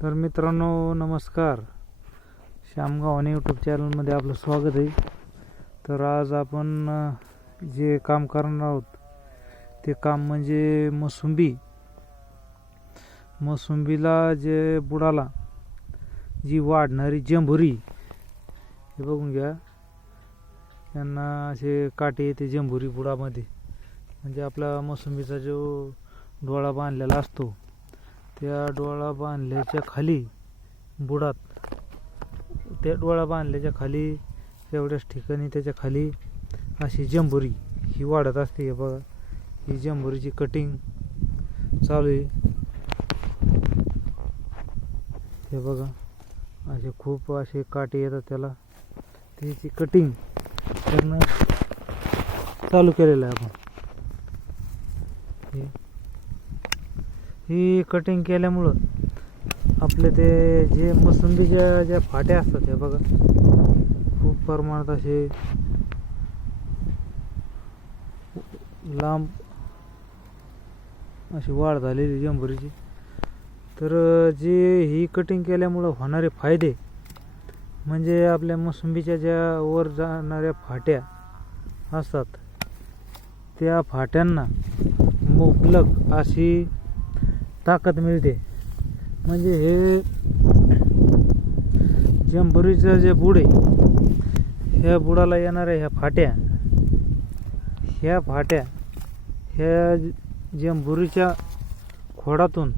तर मित्रांनो नमस्कार, श्यामगाव आणि यूट्यूब चॅनलमध्ये आपलं स्वागत आहे. तर आज आपण जे काम करणार आहोत ते काम म्हणजे मोसंबीला जे बुडाला जी वाढणारी जंभुरी, हे बघून घ्या. यांना असे काटे येते जंभुरी बुडामध्ये. म्हणजे आपला मोसंबीचा जो डोळा बांधलेला असतो त्या डोळा बांधल्याच्या खाली बुडात, त्या डोळा बांधल्याच्या खाली एवढ्याच ठिकाणी त्याच्या खाली अशी जंभुरी ही वाढत असते. हे बघा, ही जंभुरीची कटिंग चालू आहे. हे बघा, असे खूप असे काटे येतात त्याला, त्याची कटिंग करणं चालू केलेलं आहे आपण. ही कटिंग केल्यामुळं आपले ते जे मोसंबीच्या ज्या फाट्या असतात, हे बघा खूप प्रमाणात असे लांब अशी वाढ झालेली जंभुरीची. तर जे ही कटिंग केल्यामुळं होणारे फायदे म्हणजे आपल्या मोसंबीच्या ज्या वर जाणाऱ्या फाट्या असतात त्या फाट्यांना मुबलक अशी ताकद मिळते. म्हणजे हे जंभुरीचं जे बुड आहे, ह्या बुडाला येणाऱ्या ह्या फाट्या ह्या जंभुरीच्या खोडातून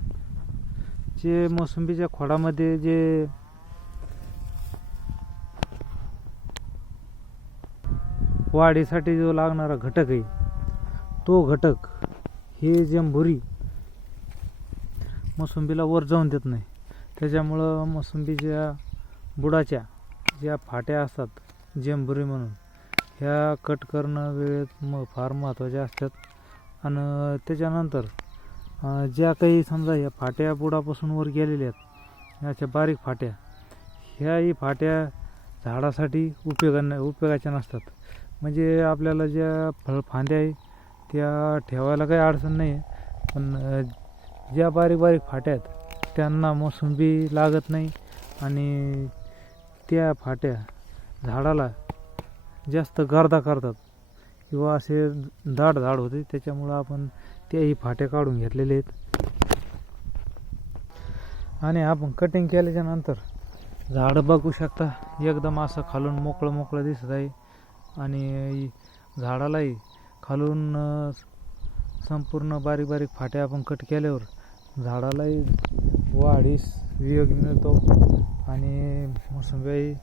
जे मोसंबीच्या खोडामध्ये जे वाढीसाठी जो लागणारा घटक आहे, तो घटक ही जंभुरी मोसंबीला वर जाऊन देत नाही. त्याच्यामुळं मोसंबीच्या बुडाच्या ज्या फाट्या असतात जंभुरी म्हणून, ह्या कट करणं वेळेत फार महत्त्वाच्या असतात. आणि त्याच्यानंतर ज्या काही समजा ह्या फाट्या बुडापासून वर गेलेल्या आहेत, ह्याच्या बारीक फाट्या, ह्याही फाट्या झाडासाठी उपयोगाच्या नसतात. म्हणजे आपल्याला ज्या फळफांद्या आहे त्या ठेवायला काही अडचण नाही आहे, पण ज्या बारीक बारीक फाट्या आहेत त्यांना मोसंबी लागत नाही आणि त्या फाट्या झाडाला जास्त गर्दा करतात किंवा असे दाट झाड होते. त्याच्यामुळं आपण त्याही फाट्या काढून घेतलेले आहेत. आणि आपण कटिंग केल्याच्या नंतर झाड बघू शकता, एकदम असं खालून मोकळं दिसत आहे. आणि झाडालाही खालून संपूर्ण बारीक बारीक फाट्या आपण कट केल्यावर झाडालाही वाढीस वेग मिळतो. आणि मोसंब्याही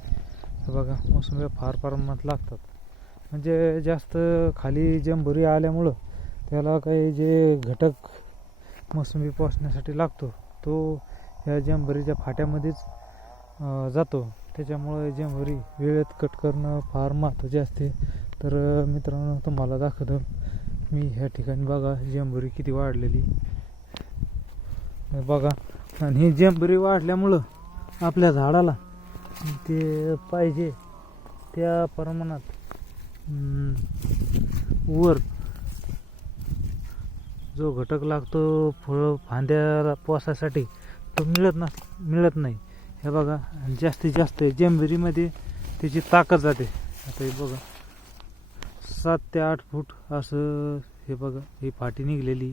बघा, मोसंब्या फार प्रमाणात लागतात. म्हणजे जास्त खाली जंभुरी आल्यामुळं त्याला काही जे घटक मोसंबी पोसण्यासाठी लागतो तो ह्या जंभुरीच्या फाट्यामध्येच जातो. त्याच्यामुळे जंभुरी वेळेत कट करणं फार महत्त्वाचे असते. तर मित्रांनो तुम्हाला दाखवतो मी ह्या ठिकाणी. बघा जंभुरी किती वाढलेली बघा. आणि ही जंभुरी वाढल्यामुळं आपल्या झाडाला ते पाहिजे त्या प्रमाणात वर जो घटक लागतो फळ फांद्याला पोसासाठी तो मिळत नाही. हे बघा, जास्तीत जास्त जंभुरीमध्ये त्याची ताकद जाते. आता हे बघा 7 ते 8 फूट असं हे बघा ही फाटी निघलेली.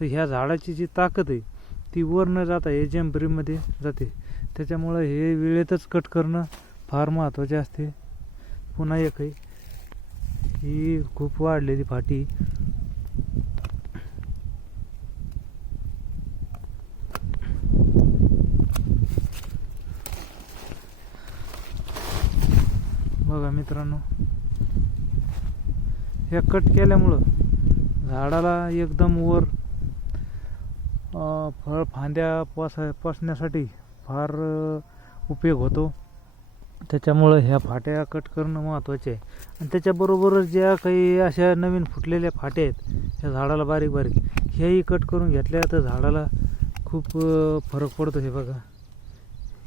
तर ह्या झाडाची जी ताकद आहे ती वर न जाता हे जंभुरीमध्ये जाते. त्याच्यामुळं हे वेळेतच कट करणं फार महत्त्वाचे असते. पुन्हा एक आहे, ही खूप वाढलेली फाटी. बघा मित्रांनो, हे कट केल्यामुळं झाडाला एकदम वर फळ फांद्या पोसण्यासाठी फार उपयोग होतो. त्याच्यामुळं ह्या फाट्या कट करणं महत्त्वाचे आहे. आणि त्याच्याबरोबरच ज्या काही अशा नवीन फुटलेल्या फाट्या आहेत ह्या झाडाला बारीक ह्याही कट करून घेतल्या तर झाडाला खूप फरक पडतो. हे बघा,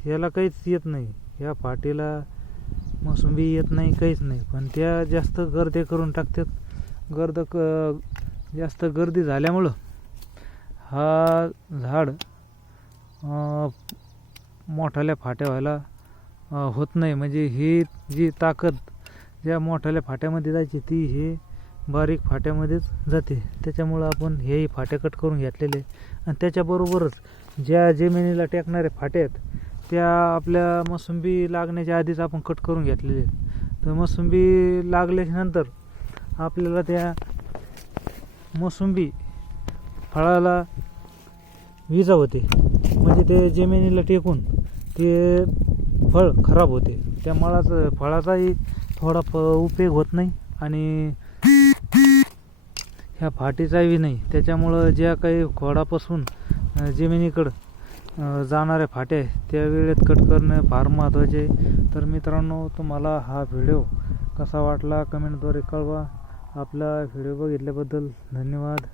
ह्याला काहीच येत नाही, ह्या फाटीला मोसंबी येत नाही, काहीच नाही. पण त्या जास्त गर्दे करून टाकतात. जास्त गर्दी झाल्यामुळं हा झाड मोठाल्या फाट्या व्हायला होत नाही. म्हणजे ही जी ताकद ज्या मोठाल्या फाट्यामध्ये जायची ती हे बारीक फाट्यामध्येच जाते. त्याच्यामुळं आपण हेही फाट्या कट करून घेतलेले. आणि त्याच्याबरोबरच ज्या जमिनीला टेकणाऱ्या फाट्या आहेत त्या आपल्या मोसंबी लागण्याच्या आधीच आपण कट करून घेतलेले आहेत. तर मोसंबी लागल्यानंतर आपल्याला त्या मोसंबी फळाला विजा होते. म्हणजे ते जमिनीला टेकून ते फळ खराब होते. त्या फळाचाही थोडा उपयोग होत नाही आणि ह्या फाटीचाही नाही. त्याच्यामुळं ज्या काही खोडापासून जमिनीकडं जाणाऱ्या फाट्या आहे त्या वेळेत कट करणं फार महत्त्वाचे आहे. तर मित्रांनो, तुम्हाला हा व्हिडिओ कसा वाटला कमेंटद्वारे कळवा. आपला व्हिडिओ बघितल्याबद्दल धन्यवाद.